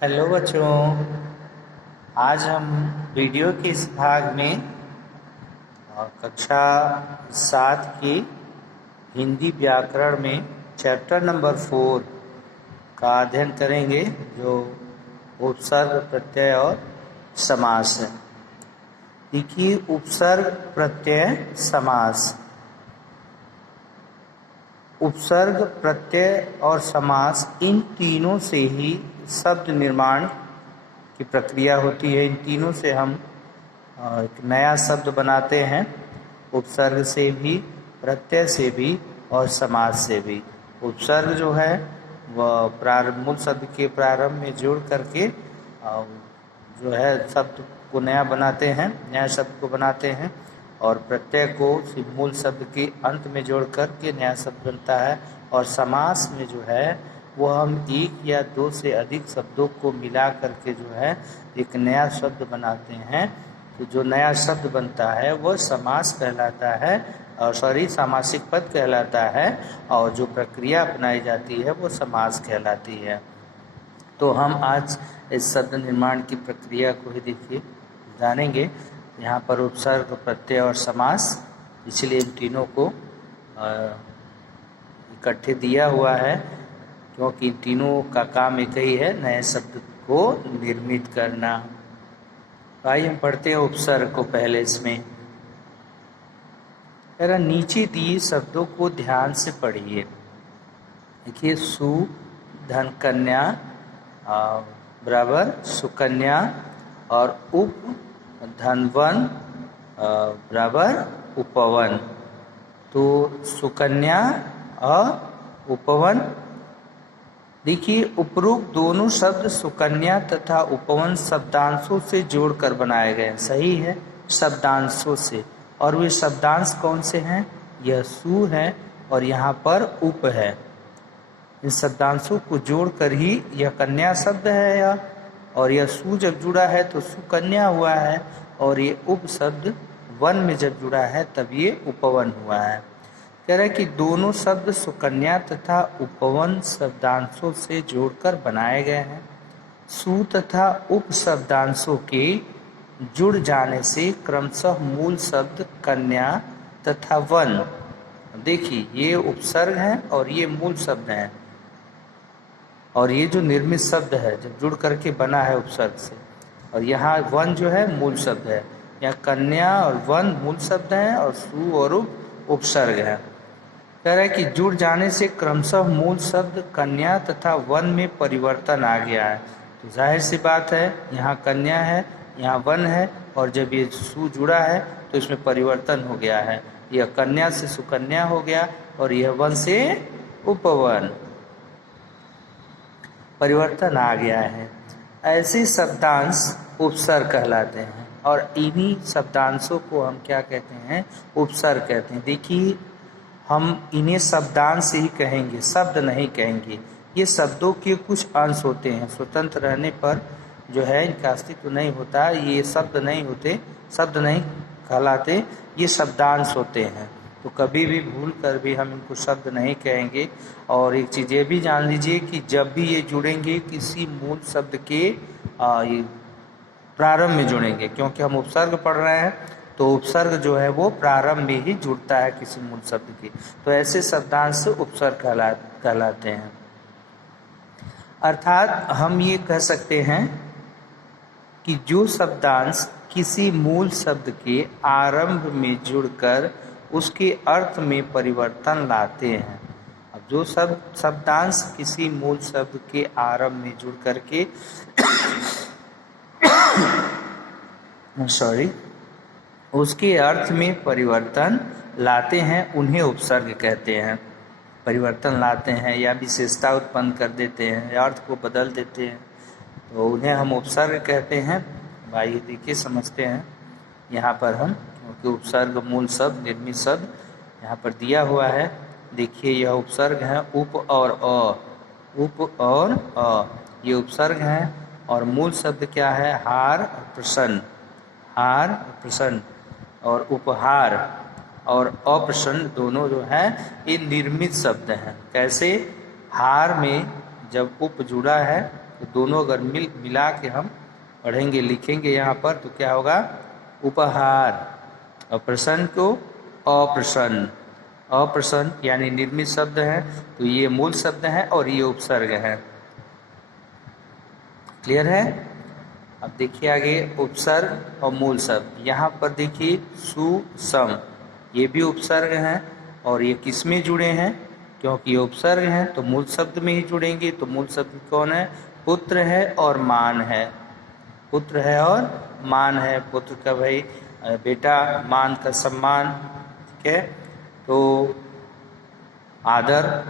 Hello बच्चों। आज हम वीडियो के इस भाग में कक्षा 7 की हिंदी व्याकरण में चैप्टर नंबर 4 का अध्ययन करेंगे, जो उपसर्ग, प्रत्यय और समास है। देखिए, उपसर्ग, प्रत्यय, समास। उपसर्ग, प्रत्यय और समास, इन तीनों से ही शब्द निर्माण की प्रक्रिया होती है। इन तीनों से हम एक नया शब्द बनाते हैं। उपसर्ग से भी, प्रत्यय से भी और समास से भी। उपसर्ग जो है वह प्रारंभ, मूल शब्द के प्रारंभ में जोड़ करके जो है शब्द को नया बनाते हैं, नया शब्द को बनाते हैं। और प्रत्यय को मूल शब्द के अंत में जोड़ करके नया शब्द बनता है। और समास में जो है वो हम एक या दो से अधिक शब्दों को मिला करके जो है एक नया शब्द बनाते हैं। तो जो नया शब्द बनता है वह समास कहलाता है, और सामासिक पद कहलाता है। और जो प्रक्रिया अपनाई जाती है वो समास कहलाती है। तो हम आज इस शब्द निर्माण की प्रक्रिया को ही देखिए जानेंगे। यहाँ पर उपसर्ग, प्रत्यय और समास, इसलिए इन तीनों को इकट्ठे दिया हुआ है, क्योंकि इन तीनों का काम एक ही है, नए शब्द को निर्मित करना। आइए हम पढ़ते हैं उपसर्ग को। पहले इसमें जरा नीचे दिए शब्दों को ध्यान से पढ़िए। देखिए, सु धन कन्या बराबर सुकन्या, और उप धनवन बराबर उपवन। तो सुकन्या और उपवन। देखिए, उपरोक्त दोनों शब्द सुकन्या तथा उपवन शब्दांशों से जोड़कर बनाए गए हैं। सही है, शब्दांशों से। और वे शब्दांश कौन से हैं? यह सु है और यहाँ पर उप है। इन शब्दांशों को जोड़कर ही यह कन्या शब्द है यह, और यह सु जब जुड़ा है तो सुकन्या हुआ है, और ये उप शब्द वन में जब जुड़ा है तब ये उपवन हुआ है। कह रहे हैं कि दोनों शब्द सुकन्या तथा उपवन शब्दांशों से जोड़कर बनाए गए हैं। सु तथा उप शब्दांशों के जुड़ जाने से क्रमशः मूल शब्द कन्या तथा वन, देखिए ये उपसर्ग है और ये मूल शब्द है, और ये जो निर्मित शब्द है जब जुड़ करके बना है उपसर्ग से, और यहाँ वन जो है मूल शब्द है। यहाँ कन्या और वन मूल शब्द हैं और सु और उपसर्ग है। कह रहा है कि जुड़ जाने से क्रमशः मूल शब्द कन्या तथा वन में परिवर्तन आ गया है। तो जाहिर सी बात है, यहाँ कन्या है, यहाँ वन है, और जब ये सु जुड़ा है तो इसमें परिवर्तन हो गया है। यह कन्या से सुकन्या हो गया और यह वन से उपवन, परिवर्तन आ गया है। ऐसे शब्दांश उपसर्ग कहलाते हैं, और इन्हीं शब्दांशों को हम क्या कहते हैं? उपसर्ग कहते हैं। देखिए, हम इन्हें शब्दांश ही कहेंगे, शब्द नहीं कहेंगे। ये शब्दों के कुछ अंश होते हैं, स्वतंत्र रहने पर जो है इनका अस्तित्व नहीं होता, ये शब्द नहीं होते, शब्द नहीं कहलाते, ये शब्दांश होते हैं। तो कभी भी भूल कर भी हम इनको शब्द नहीं कहेंगे। और एक चीज़ ये भी जान लीजिए कि जब भी ये जुड़ेंगे किसी मूल शब्द के प्रारंभ में जुड़ेंगे, क्योंकि हम उपसर्ग पढ़ रहे हैं, तो उपसर्ग जो है वो प्रारंभ में ही जुड़ता है किसी मूल शब्द के। तो ऐसे शब्दांश उपसर्ग कहलाते हैं। अर्थात हम ये कह सकते हैं कि जो शब्दांश किसी मूल शब्द के आरंभ में जुड़कर उसके अर्थ में परिवर्तन लाते हैं। अब जो शब्दांश किसी मूल शब्द के आरंभ में जुड़ करके उसके अर्थ में परिवर्तन लाते हैं, उन्हें उपसर्ग कहते हैं। परिवर्तन लाते हैं या विशेषता उत्पन्न कर देते हैं या अर्थ को बदल देते हैं, तो उन्हें हम उपसर्ग कहते हैं। भाई देखिए, समझते हैं यहाँ पर हम, क्योंकि उपसर्ग मूल शब्द, निर्मित शब्द यहाँ पर दिया हुआ है। देखिए, यह उपसर्ग है, उप और अ, उप और अ, ये उपसर्ग हैं। और मूल शब्द क्या है? हार और प्रसन्न, हार और प्रसन्न, और उपहार और अप्रसन्न दोनों जो है ये निर्मित शब्द हैं। कैसे? हार में जब उप जुड़ा है तो दोनों अगर मिला के हम पढ़ेंगे लिखेंगे यहाँ पर तो क्या होगा, उपहार। और प्रसन्न को अप्रसन्न, अप्रसन्न यानी निर्मित शब्द है, तो ये मूल शब्द है और ये उपसर्ग है। क्लियर है? अब देखिए आगे उपसर्ग और मूल शब्द। यहाँ पर देखिए सुसम, ये भी उपसर्ग हैं और ये किस में जुड़े हैं, क्योंकि ये उपसर्ग हैं तो मूल शब्द में ही जुड़ेंगे। तो मूल शब्द कौन है, पुत्र है और मान है, पुत्र है और मान है। पुत्र का भाई बेटा, मान का सम्मान, ठीक है, तो आदर।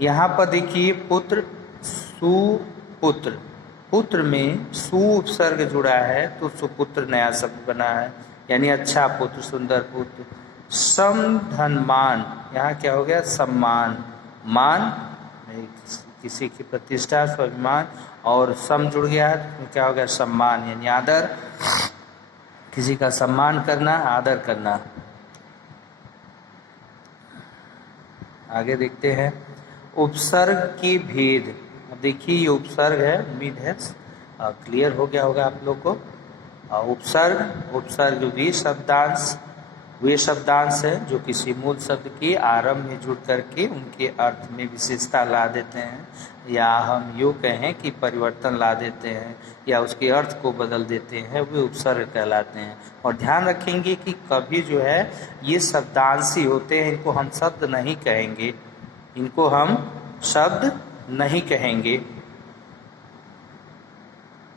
यहाँ पर देखिए पुत्र, सुपुत्र, पुत्र में सु उपसर्ग जुड़ा है तो सुपुत्र नया शब्द बना है, यानी अच्छा पुत्र, सुंदर पुत्र। सम धन मान, यहाँ क्या हो गया, सम्मान, मान किसी की प्रतिष्ठा, स्वाभिमान, और सम जुड़ गया है तो क्या हो गया, सम्मान, यानी आदर, किसी का सम्मान करना, आदर करना। आगे देखते हैं उपसर्ग के भेद। अब देखिए ये उपसर्ग है, उम्मीद है क्लियर हो गया होगा आप लोग को। उपसर्ग, उपसर्ग वे शब्दांश है जो किसी मूल शब्द के आरंभ में जुड़ करके उनके अर्थ में विशेषता ला देते हैं, या हम यूँ कहें कि परिवर्तन ला देते हैं या उसके अर्थ को बदल देते हैं, वे उपसर्ग कहलाते हैं। और ध्यान रखेंगे कि कभी जो है ये शब्दांशी होते हैं, इनको हम शब्द नहीं कहेंगे, इनको हम शब्द नहीं कहेंगे।